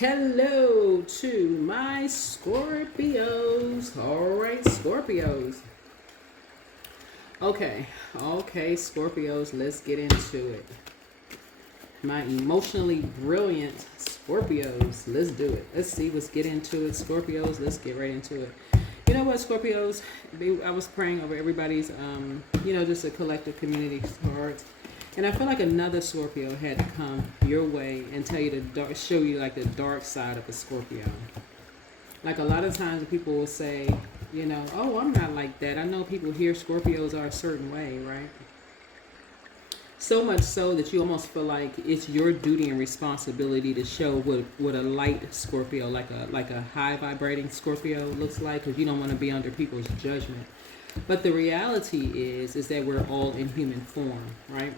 Hello to my Scorpios. All right, Scorpios. Okay, Scorpios, let's get into it. My emotionally brilliant Scorpios, let's do it. Let's get into it, Scorpios. Let's get right into it. You know what, Scorpios? I was praying over everybody's, just a collective community cards. And I feel like another Scorpio had to come your way and tell you show you like the dark side of a Scorpio. Like a lot of times people will say, oh, I'm not like that. I know people hear Scorpios are a certain way, right? So much so that you almost feel like it's your duty and responsibility to show what a light Scorpio, like a high vibrating Scorpio looks like, because you don't want to be under people's judgment. But the reality is that we're all in human form, right?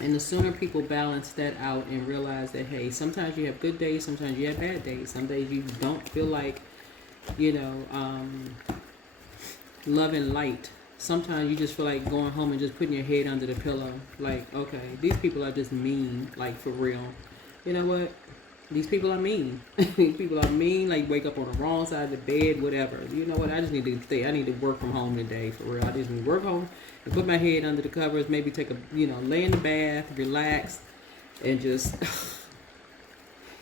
And the sooner people balance that out and realize that, hey, sometimes you have good days, sometimes you have bad days. Some days you don't feel like, love and light. Sometimes you just feel like going home and just putting your head under the pillow. Like, okay, these people are just mean, like for real. You know what? These people are mean. These people are mean, like wake up on the wrong side of the bed, whatever. You know what? I just need to stay. I need to work from home today, for real. I just need to work home and put my head under the covers, maybe take lay in the bath, relax, and just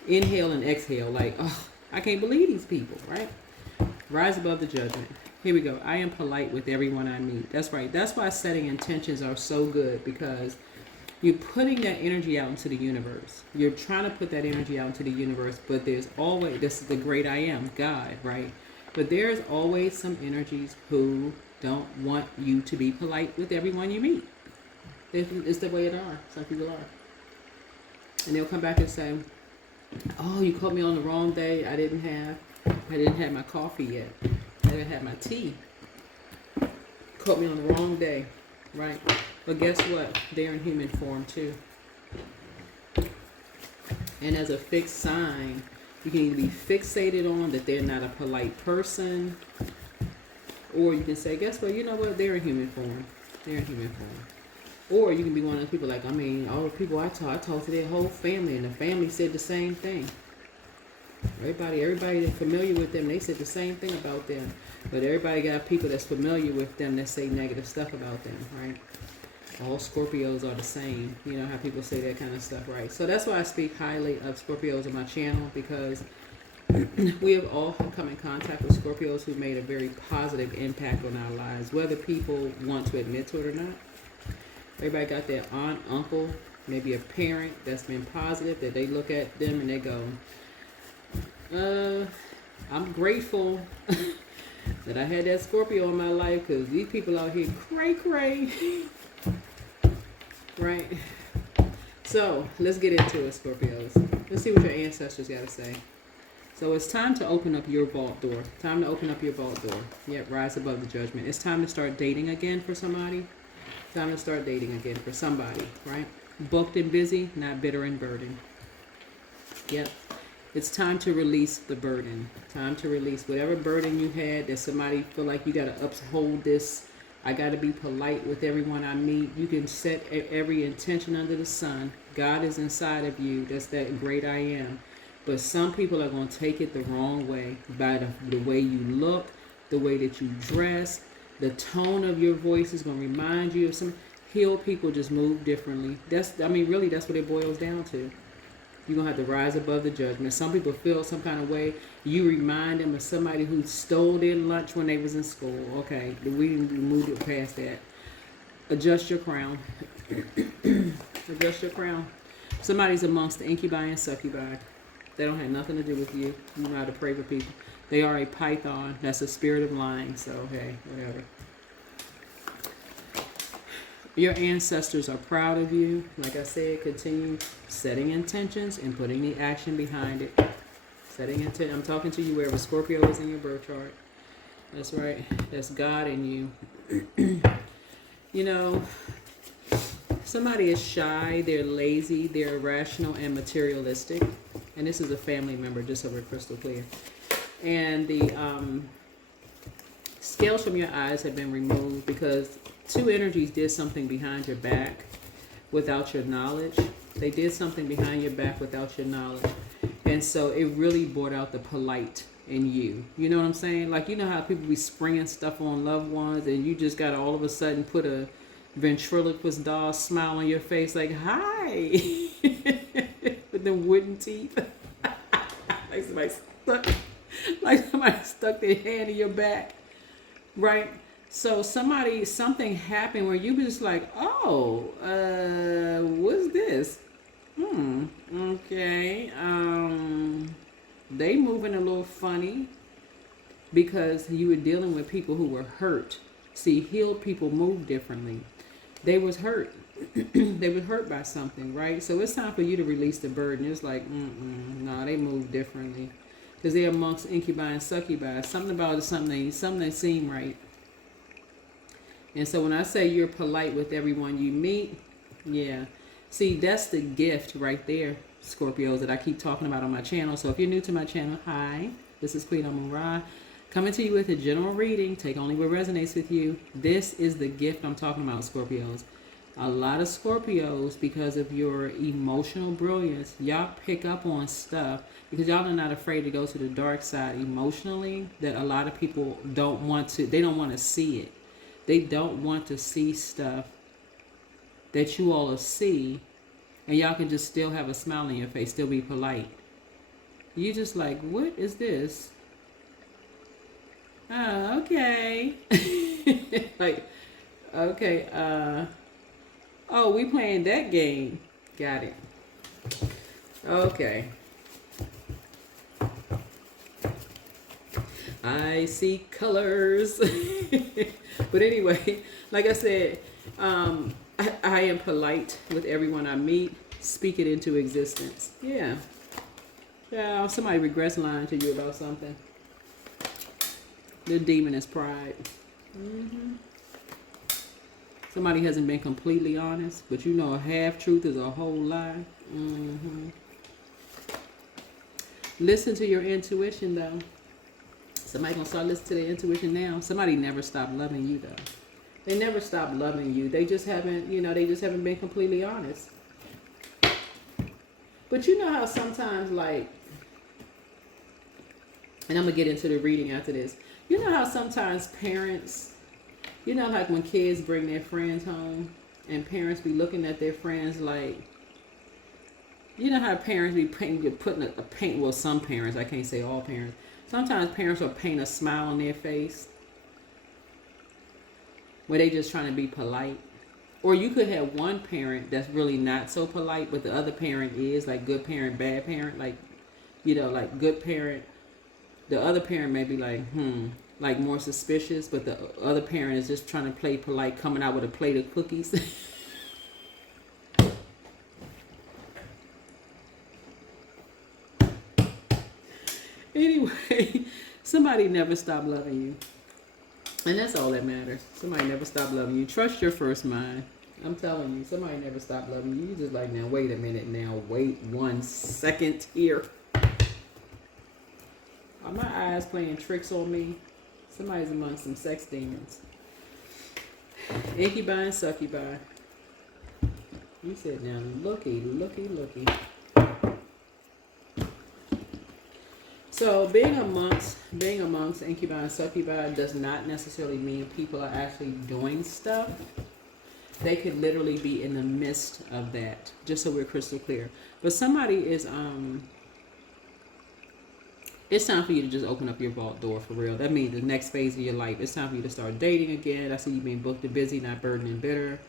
inhale and exhale. Like, oh, I can't believe these people, right? Rise above the judgment. Here we go. I am polite with everyone I meet. That's right. That's why setting intentions are so good, because you're putting that energy out into the universe. You're trying to put that energy out into the universe, but there's always, this is the great I am, God, right? But there's always some energies who don't want you to be polite with everyone you meet. It's the way it are. Some people are. And they'll come back and say, oh, you caught me on the wrong day. I didn't have my coffee yet. I didn't have my tea. Caught me on the wrong day, right? But guess what? They're in human form too. And as a fixed sign, you can either be fixated on that they're not a polite person, or you can say, guess what? You know what? They're in human form. They're in human form. Or you can be one of those people like, all the people I talked to their whole family, and the family said the same thing. Everybody that's familiar with them, they said the same thing about them. But everybody got people that's familiar with them that say negative stuff about them, right? All Scorpios are the same. You know how people say that kind of stuff, right? So that's why I speak highly of Scorpios on my channel, because we have all come in contact with Scorpios who made a very positive impact on our lives, whether people want to admit to it or not. Everybody got their aunt, uncle, maybe a parent that's been positive, that they look at them and they go, I'm grateful that I had that Scorpio in my life, because these people out here cray. Right? So, let's get into it, Scorpios. Let's see what your ancestors got to say. So, it's time to open up your vault door. Time to open up your vault door. Yep, rise above the judgment. It's time to start dating again for somebody. Time to start dating again for somebody, right? Booked and busy, not bitter and burdened. Yep. It's time to release the burden. Time to release whatever burden you had that somebody feel like you got to uphold this. I got to be polite with everyone I meet. You can set every intention under the sun. God is inside of you. That's that great I am. But some people are going to take it the wrong way by the way you look, the way that you dress, the tone of your voice is going to remind you of some. Healed people just move differently. Really, that's what it boils down to. You're going to have to rise above the judgment. Some people feel some kind of way. You remind them of somebody who stole their lunch when they was in school. Okay, we moved it past that. Adjust your crown. Adjust your crown. Somebody's amongst the incubi and succubi. They don't have nothing to do with you. You know how to pray for people. They are a python. That's a spirit of lying. So, hey, whatever. Your ancestors are proud of you. Like I said, continue setting intentions and putting the action behind it. Setting intent. I'm talking to you wherever Scorpio is in your birth chart. That's right. That's God in you. Somebody is shy, they're lazy, they're irrational and materialistic. And this is a family member, just so we're crystal clear. And the scales from your eyes have been removed because two energies did something behind your back without your knowledge. They did something behind your back without your knowledge. And so it really brought out the polite in you. You know what I'm saying? Like, you know how people be springing stuff on loved ones and you just got to all of a sudden put a ventriloquist doll smile on your face like, hi, with the wooden teeth. like somebody stuck their hand in your back, right? So something happened where you was just like, oh, what's this? Okay. They moving a little funny because you were dealing with people who were hurt. See, healed people move differently. They was hurt. They were hurt by something, right? So it's time for you to release the burden. It's like, no, they move differently because they're amongst incubi and succubi. Something about it, something that seem right. And so when I say you're polite with everyone you meet, yeah. See, that's the gift right there, Scorpios, that I keep talking about on my channel. So if you're new to my channel, hi, this is Queen Amun Ra, coming to you with a general reading. Take only what resonates with you. This is the gift I'm talking about, Scorpios. A lot of Scorpios, because of your emotional brilliance, y'all pick up on stuff because y'all are not afraid to go to the dark side emotionally that a lot of people don't want to. They don't want to see it. They don't want to see stuff that you all will see, and y'all can just still have a smile on your face, still be polite. You just like, what is this? Oh, okay. like, okay, oh, we playing that game. Got it. Okay. I see colors. But anyway, like I said, I am polite with everyone I meet. Speak it into existence. Yeah. Yeah, somebody regrets lying to you about something. The demon is pride. Somebody hasn't been completely honest, but you know a half-truth is a whole lie. Listen to your intuition, though. Somebody gonna start listening to their intuition now. Somebody never stopped loving you, though. They never stopped loving you. They just haven't, they just haven't been completely honest. But you know how sometimes, like, and I'm going to get into the reading after this. You know how sometimes parents, like when kids bring their friends home and parents be looking at their friends like, you know how parents be putting a paint, well, some parents, I can't say all parents. Sometimes parents will paint a smile on their face where they just trying to be polite. Or you could have one parent that's really not so polite, but the other parent is, like good parent, bad parent, like, like good parent. The other parent may be like, like more suspicious, but the other parent is just trying to play polite, coming out with a plate of cookies. Anyway, somebody never stopped loving you. And that's all that matters. Somebody never stopped loving you. Trust your first mind. I'm telling you, somebody never stopped loving you. You just like, now, wait a minute now. Wait 1 second here. Are my eyes playing tricks on me? Somebody's among some sex demons. Incubi and succubi. You said, now, looky. So being amongst incubi and succubi does not necessarily mean people are actually doing stuff. They could literally be in the midst of that, just so we're crystal clear. But somebody is, it's time for you to just open up your vault door for real. That means the next phase of your life. It's time for you to start dating again. I see you being booked and busy, not burdened and bitter.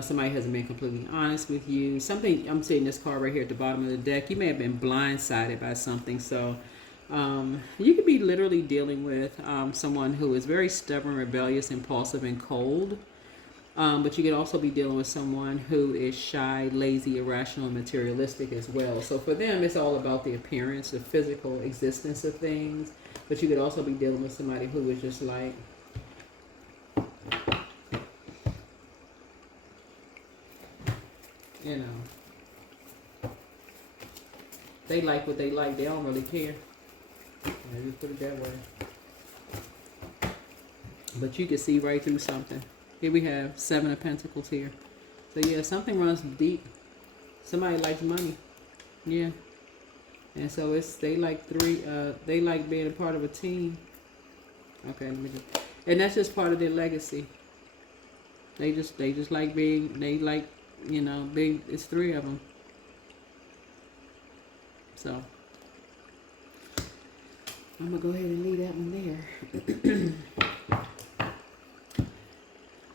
Somebody hasn't been completely honest with you. Something, I'm seeing this card right here at the bottom of the deck. You may have been blindsided by something. So you could be literally dealing with someone who is very stubborn, rebellious, impulsive, and cold. But you could also be dealing with someone who is shy, lazy, irrational, and materialistic as well. So for them, it's all about the appearance, the physical existence of things. But you could also be dealing with somebody who is just like, they like what they like. They don't really care. I just put it that way. But you can see right through something. Here we have 7 of Pentacles here. So yeah, something runs deep. Somebody likes money. Yeah. And so it's they like they like being a part of a team. Okay, let me just, and that's just part of their legacy. They just like being, they like, you know, being, it's three of them. So I'm gonna go ahead and leave that one there.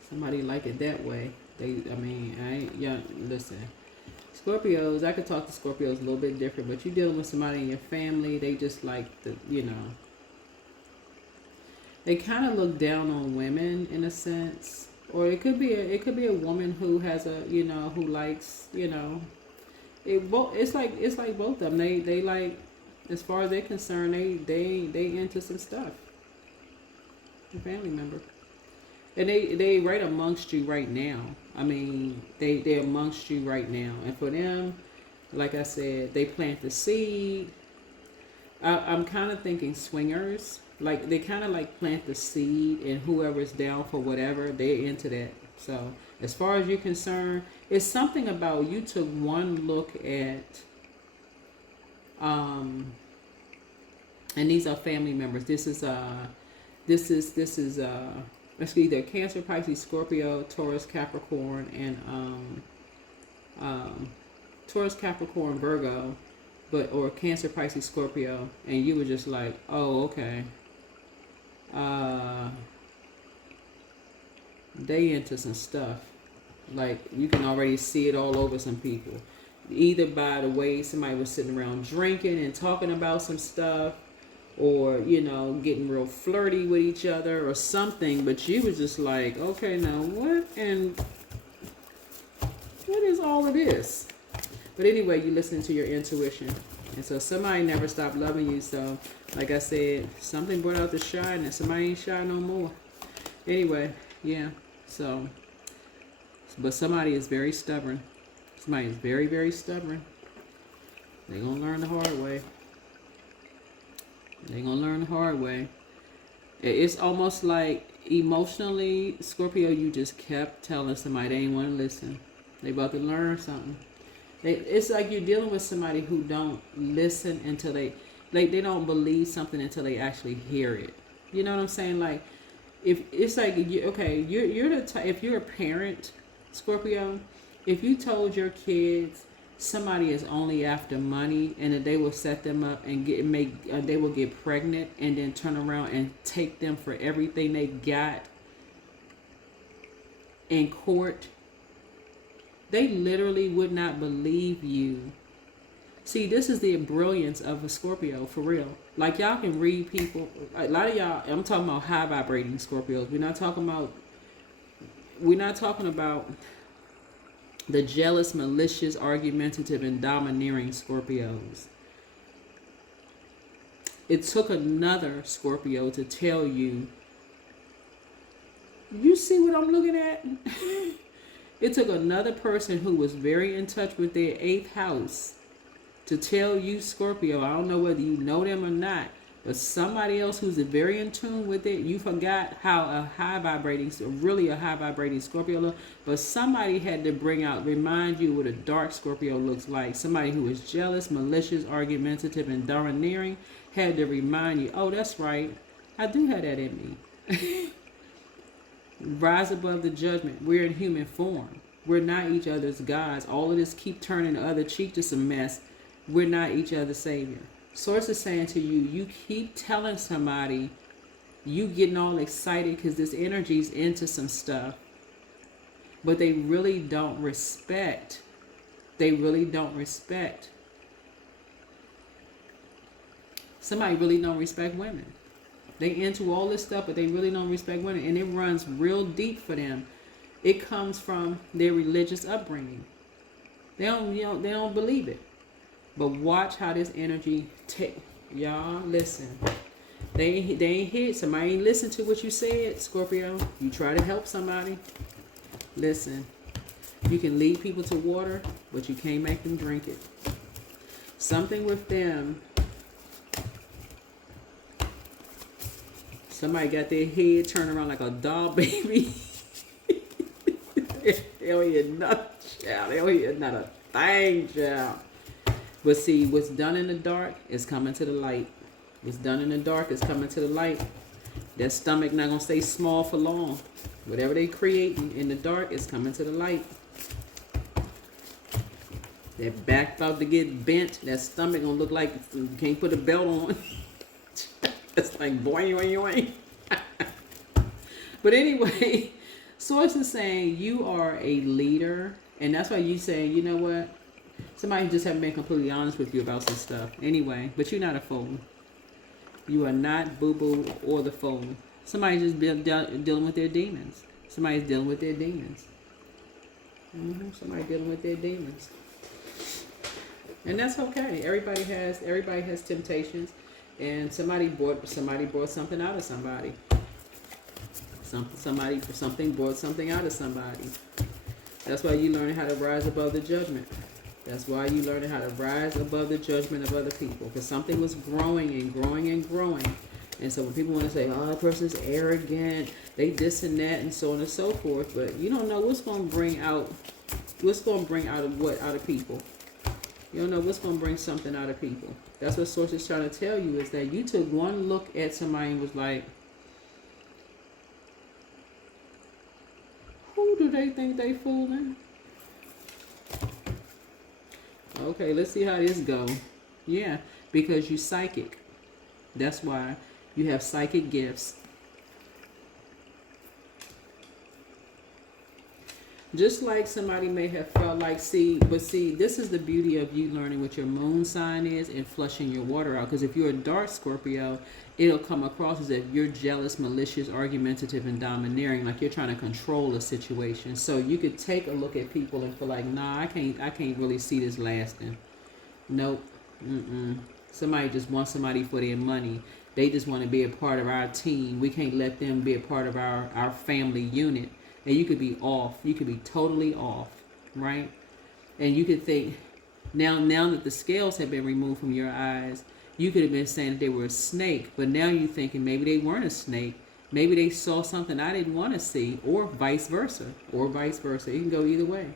Somebody like it that way. Listen. Scorpios, I could talk to Scorpios a little bit different, but you're dealing with somebody in your family, they just like the, you know, they kind of look down on women in a sense, or it could be a woman who has a, you know, who likes, you know, it's like both of them. They like, as far as they're concerned, they into some stuff. A family member. And they right amongst you right now. I mean, they're amongst you right now. And for them, like I said, they plant the seed. I'm kind of thinking swingers. Like, they kind of like plant the seed, and whoever's down for whatever, they're into that. So, as far as you're concerned, it's something about you took one look at, and these are family members. This is it's either Cancer, Pisces, Scorpio, Taurus, Capricorn, and Taurus, Capricorn, Virgo, or Cancer, Pisces, Scorpio, and you were just like, oh, okay. They into some stuff. Like, you can already see it all over some people. Either by the way somebody was sitting around drinking and talking about some stuff, or, you know, getting real flirty with each other or something, but you was just like, okay, now what is all of this? But anyway, you listening to your intuition. And so somebody never stopped loving you. So, like I said, something brought out the shyness. Somebody ain't shy no more. Anyway, yeah. So, but somebody is very stubborn. Somebody is very, very stubborn. They're going to learn the hard way. They're going to learn the hard way. It's almost like emotionally, Scorpio, you just kept telling somebody they ain't want to listen. They about to learn something. It's like you're dealing with somebody who don't listen until they don't believe something until they actually hear it. You know what I'm saying? Like, if it's like, you're the type, if you're a parent, Scorpio, if you told your kids somebody is only after money, and that they will set them up and they will get pregnant and then turn around and take them for everything they got in court, they literally would not believe you. See, this is the brilliance of a Scorpio, for real. Like, y'all can read people. A lot of y'all, I'm talking about high vibrating Scorpios. We're not talking about the jealous, malicious, argumentative, and domineering Scorpios. It took another Scorpio to tell you, you see what I'm looking at? It took another person who was very in touch with their 8th house to tell you, Scorpio, I don't know whether you know them or not, but somebody else who's very in tune with it, you forgot how a high vibrating Scorpio look, but somebody had to remind you what a dark Scorpio looks like. Somebody who is jealous, malicious, argumentative, and domineering had to remind you, oh, that's right, I do have that in me. Rise above the judgment. We're in human form. We're not each other's gods. All of this keep turning the other cheek to some mess. We're not each other's savior. Source is saying to you, you keep telling somebody, you getting all excited because this energy's into some stuff, but they really don't respect. Somebody really don't respect women. They into all this stuff, but they really don't respect women, and it runs real deep for them. It comes from their religious upbringing. They don't believe it. But watch how this energy y'all listen. They ain't here. Somebody ain't listen to what you said, Scorpio. You try to help somebody. Listen. You can lead people to water, but you can't make them drink it. Something with them. Somebody got their head turned around like a doll baby. They don't hear nothing, child. They don't hear not a thing, child. But see, what's done in the dark is coming to the light. What's done in the dark is coming to the light. That stomach not gonna stay small for long. Whatever they creating in the dark is coming to the light. That back about to get bent. That stomach gonna look like you can't put a belt on. It's like boing, boing, boing. But anyway, Source is saying you are a leader, and that's why you saying, you know what? Somebody just haven't been completely honest with you about some stuff. Anyway, but you're not a fool. You are not boo-boo or the fool. Somebody's just dealing with their demons. Somebody's dealing with their demons. Somebody dealing with their demons. And that's okay. Everybody has temptations, and somebody brought something out of somebody. Something brought something out of somebody. That's why you learn how to rise above the judgment. That's why you learn how to rise above the judgment of other people, because something was growing and growing and growing. And so when people want to say, oh, that person's arrogant, they this and that, and so on and so forth, but you don't know what's going to bring out of people. You don't know what's going to bring something out of people. That's what Source is trying to tell you, is that you took one look at somebody and was like, who do they think they fooling? Okay, let's see how this go. Yeah, because you psychic. That's why you have psychic gifts. Just like somebody may have felt like, this is the beauty of you learning what your moon sign is and flushing your water out. Because if you're a dark Scorpio, it'll come across as if you're jealous, malicious, argumentative, and domineering, like you're trying to control a situation. So you could take a look at people and feel like, nah, I can't really see this lasting. Nope. Somebody just wants somebody for their money. They just want to be a part of our team. We can't let them be a part of our family unit. And you could be off. You could be totally off, right? And you could think, now that the scales have been removed from your eyes, you could have been saying that they were a snake, but now you're thinking maybe they weren't a snake. Maybe they saw something I didn't want to see, or vice versa. It can go either way.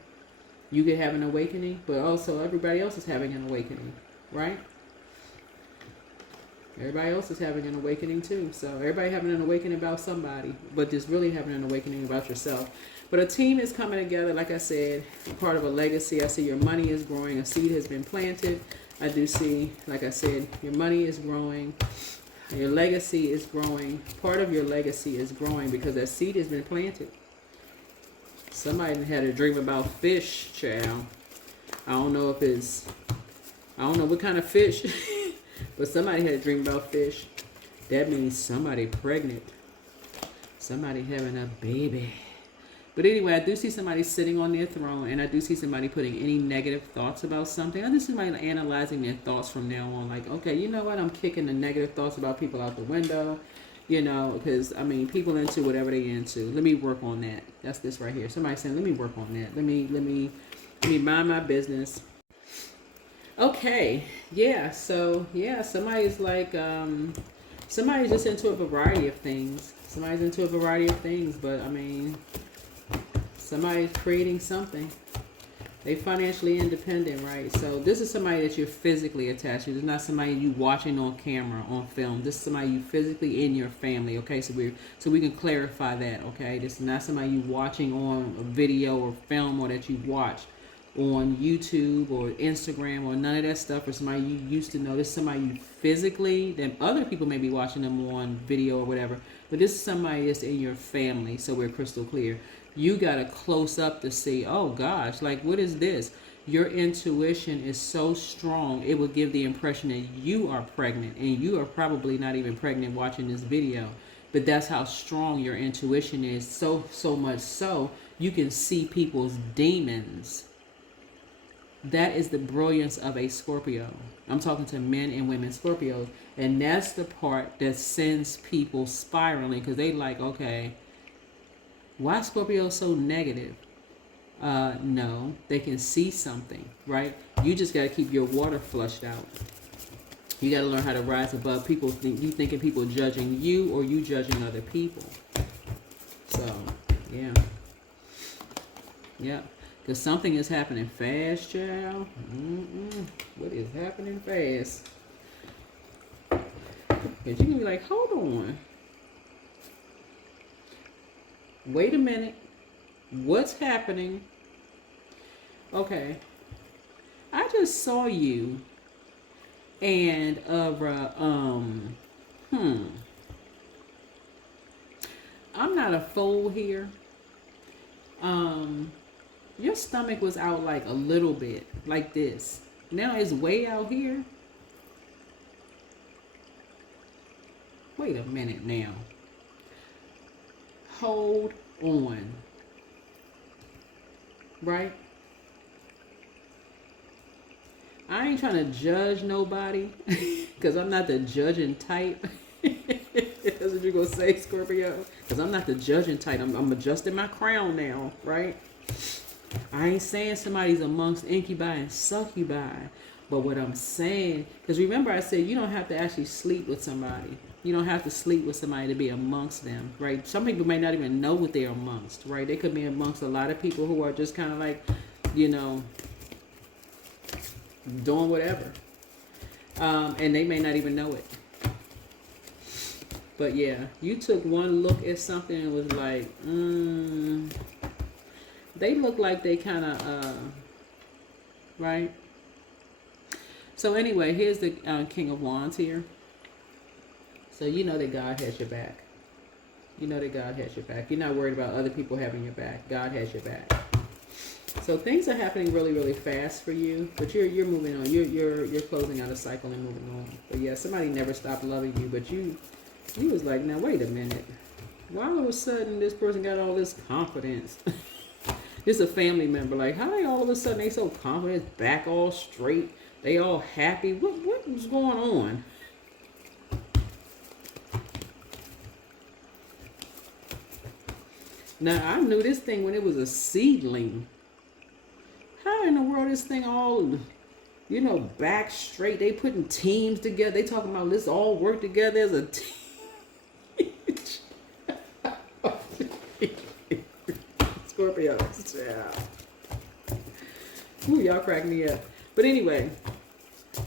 You could have an awakening, but also everybody else is having an awakening, right? Everybody else is having an awakening too. So everybody having an awakening about somebody, but just really having an awakening about yourself. But a team is coming together, like I said, part of a legacy. I see your money is growing. A seed has been planted. I do see, like I said, your money is growing. Your legacy is growing. Part of your legacy is growing because that seed has been planted. Somebody had a dream about fish, child. I don't know what kind of fish. But somebody had a dream about fish. That means somebody pregnant. Somebody having a baby. But anyway, I do see somebody sitting on their throne, and I do see somebody putting any negative thoughts about something. I just see somebody analyzing their thoughts from now on. Like, okay, you know what? I'm kicking the negative thoughts about people out the window. You know, because, I mean, people into whatever they into. Let me work on that. That's this right here. Somebody saying, let me work on that. Let me mind my business. Okay, yeah, so, yeah, somebody's like, somebody's just into a variety of things. Somebody's into a variety of things, but, I mean, somebody's creating something. They financially independent, right? So this is somebody that you're physically attached to. This is not somebody you watching on camera, on film. This is somebody you physically in your family, okay? So we can clarify that, okay? This is not somebody you watching on a video or film or that you watch on YouTube or Instagram or none of that stuff, or somebody you used to know. This is somebody you physically, that other people may be watching them on video or whatever, but this is somebody that's in your family, so we're crystal clear. You got to close up to see, oh gosh, like what is this? Your intuition is so strong, it will give the impression that you are pregnant, and you are probably not even pregnant watching this video, but that's how strong your intuition is, so much so you can see people's demons. That is the brilliance of a Scorpio. I'm talking to men and women Scorpios. And that's the part that sends people spiraling, because they like, okay, why Scorpio so negative? No, they can see something, right? You just got to keep your water flushed out. You got to learn how to rise above people. You thinking people judging you, or you judging other people. So, yeah. Yeah. Because something is happening fast, child. What is happening fast? Because you can be like, hold on. Wait a minute. What's happening? Okay. I just saw you and I'm not a fool here. Your stomach was out like a little bit, like this. Now it's way out here. Wait a minute now. Hold on. Right? I ain't trying to judge nobody because I'm not the judging type. That's what you're going to say, Scorpio? Because I'm not the judging type. I'm adjusting my crown now, right? I ain't saying somebody's amongst incubi and succubi. But what I'm saying, because remember I said you don't have to actually sleep with somebody. You don't have to sleep with somebody to be amongst them, right? Some people may not even know what they're amongst, right? They could be amongst a lot of people who are just kind of like, you know, doing whatever. And they may not even know it. But yeah, you took one look at something and was like, they look like they kind of, right? So anyway, here's the King of Wands here. So you know that God has your back. You know that God has your back. You're not worried about other people having your back. God has your back. So things are happening really, really fast for you, but you're moving on. You're closing out a cycle and moving on. But yeah, somebody never stopped loving you, but you was like, now wait a minute. Why all of a sudden this person got all this confidence? This is a family member. Like, how they all of a sudden they so confident, back all straight, they all happy. What was going on? Now, I knew this thing when it was a seedling. How in the world this thing all, you know, back straight? They putting teams together. They talking about let's all work together as a team. Scorpio. Yeah. Ooh, y'all crack me up. But anyway,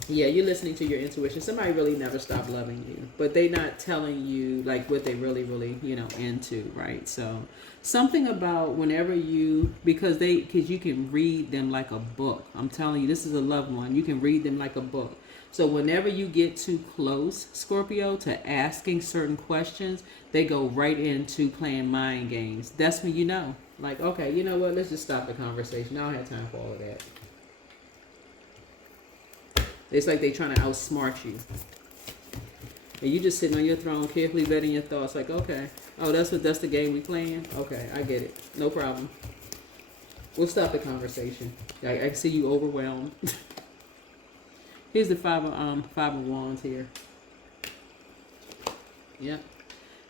yeah, you're listening to your intuition. Somebody really never stopped loving you, but they not telling you like what they really, you know, into, right? So something about whenever you, because you can read them like a book. I'm telling you, this is a loved one. You can read them like a book. So whenever you get too close, Scorpio, to asking certain questions, they go right into playing mind games. That's when you know, like, okay, you know what? Let's just stop the conversation. I don't have time for all of that. It's like they trying to outsmart you. And you just sitting on your throne, carefully vetting your thoughts. Like, okay, oh, that's the game we playing? Okay, I get it. No problem. We'll stop the conversation. I can see you overwhelmed. Here's the five of wands here. Yep.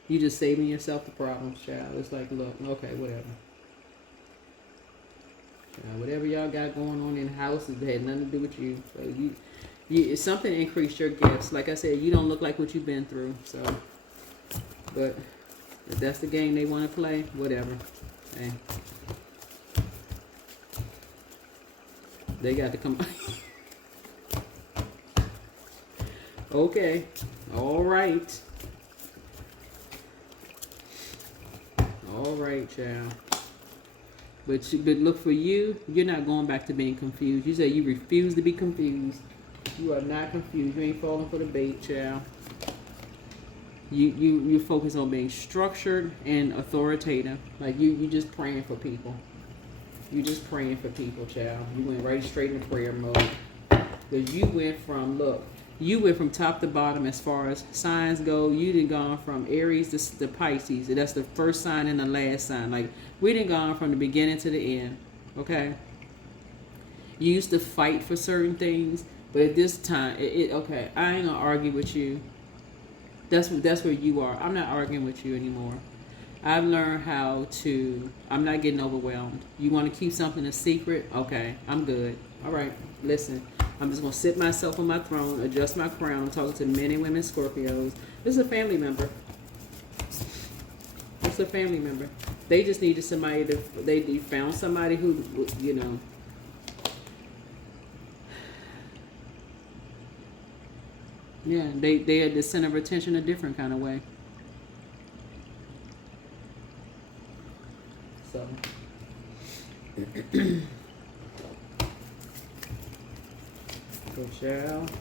You just saving yourself the problems, child. It's like, look, okay, whatever. Whatever y'all got going on in the house, it had nothing to do with you. So you something increased your gifts. Like I said, you don't look like what you've been through. So, but if that's the game they want to play, whatever. Hey, they got to come. Okay, all right, child. But look, for you, you're not going back to being confused. You say you refuse to be confused. You are not confused. You ain't falling for the bait, child. You focus on being structured and authoritative. Like you just praying for people. You just praying for people, child. You went right straight into prayer mode. Because you went from, look, you went from top to bottom as far as signs go. You done gone from Aries to Pisces. That's the first sign and the last sign. Like, we done gone from the beginning to the end. Okay? You used to fight for certain things, but at this time, okay, I ain't gonna argue with you. That's where you are. I'm not arguing with you anymore. I've learned how to, I'm not getting overwhelmed. You want to keep something a secret? Okay, I'm good. All right, listen. I'm just going to sit myself on my throne, adjust my crown. I'm talking to men and women Scorpios. This is a family member. It's a family member. They just needed somebody to, they found somebody who, you know, yeah, they had the center of attention a different kind of way. So, so child.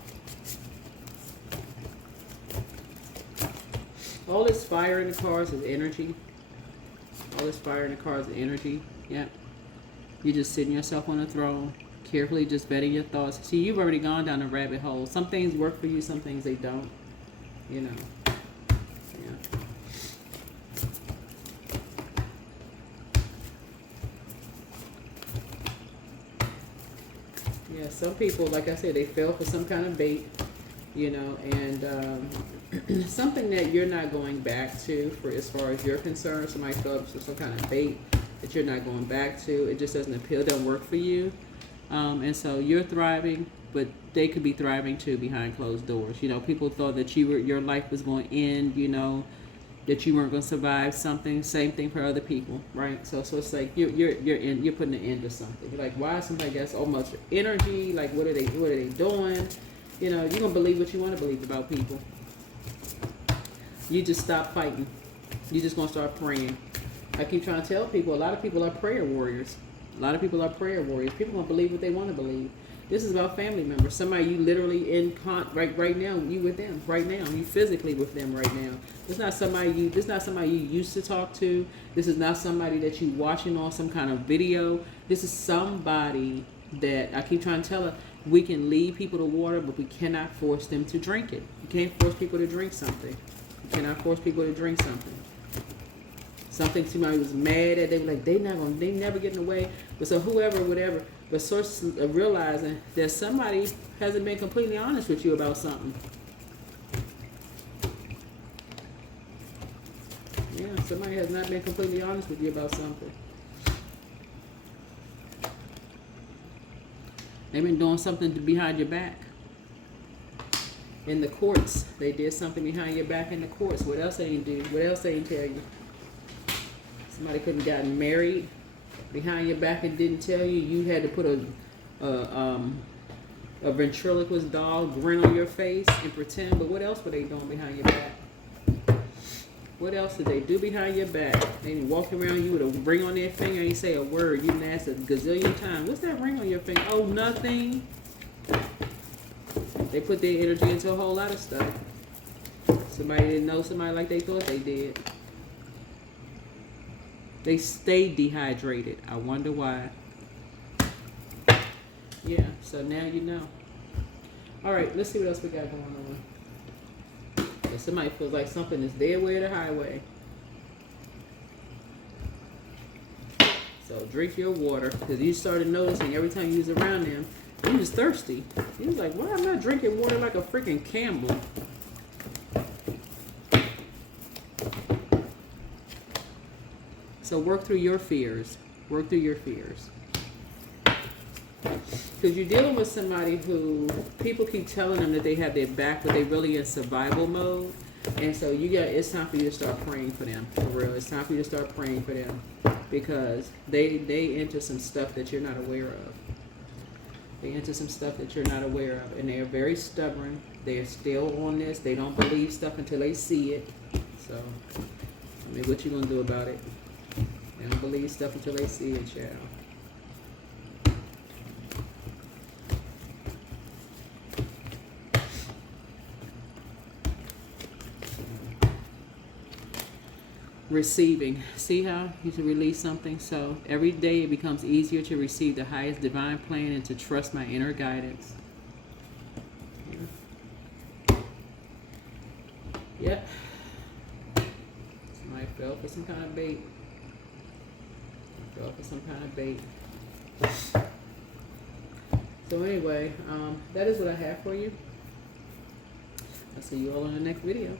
All this fire in the cards is energy. All this fire in the cards is energy. Yep. You're just sitting yourself on a throne, carefully just vetting your thoughts. See, you've already gone down a rabbit hole. Some things work for you, some things they don't. You know. Yeah. Yeah, some people, like I said, they fell for some kind of bait, you know, and something that you're not going back to for as far as you're concerned. Somebody fell for some kind of bait that you're not going back to. It just doesn't appeal, doesn't work for you. And so you're thriving, but they could be thriving too behind closed doors. You know, people thought that your life was going to end, you know, that you weren't going to survive something. Same thing for other people, right? So it's like you're putting an end to something. You're like, why somebody got so much energy? Like, what are they doing? You know, you're gonna believe what you want to believe about people. You just stop fighting. You just gonna start praying. I keep trying to tell people, a lot of people are prayer warriors. A lot of people are prayer warriors. People gonna believe what they want to believe. This is about family members. Somebody you literally right now. You with them right now. You physically with them right now. It's not somebody you. This is not somebody you used to talk to. This is not somebody that you watching on some kind of video. This is somebody that I keep trying to tell her. We can lead people to water, but we cannot force them to drink it. You can't force people to drink something. You cannot force people to drink something. Somebody was mad at. They were like, they never getting away. But so whoever, whatever. But source of realizing that somebody hasn't been completely honest with you about something. Yeah, somebody has not been completely honest with you about something. They've been doing something behind your back. In the courts, they did something behind your back in the courts. What else they didn't do? What else they didn't tell you? Somebody couldn't have gotten married behind your back and didn't tell you. You had to put a ventriloquist doll grin on your face and pretend. But what else were they doing behind your back? What else did they do behind your back? They walked around you with a ring on their finger and you say a word. You didn't ask a gazillion times. What's that ring on your finger? Oh, nothing. They put their energy into a whole lot of stuff. Somebody didn't know somebody like they thought they did. They stayed dehydrated. I wonder why. Yeah, so now you know. All right, let's see what else we got going on. If somebody feels like something is their way or the highway. So drink your water, because you started noticing every time you was around them, you was thirsty. You was like, why am I drinking water like a freaking Campbell? So work through your fears. Work through your fears. Because you're dealing with somebody who people keep telling them that they have their back, but they really in survival mode. And so it's time for you to start praying for them. For real. It's time for you to start praying for them. Because they enter some stuff that you're not aware of. They enter some stuff that you're not aware of. And they are very stubborn. They are still on this. They don't believe stuff until they see it. So, I mean, what you going to do about it? They don't believe stuff until they see it, child. Receiving. See how you can release something? So every day it becomes easier to receive the highest divine plan and to trust my inner guidance. Yep. Somebody fell for some kind of bait. Fell for some kind of bait. So anyway, that is what I have for you. I'll see you all in the next video.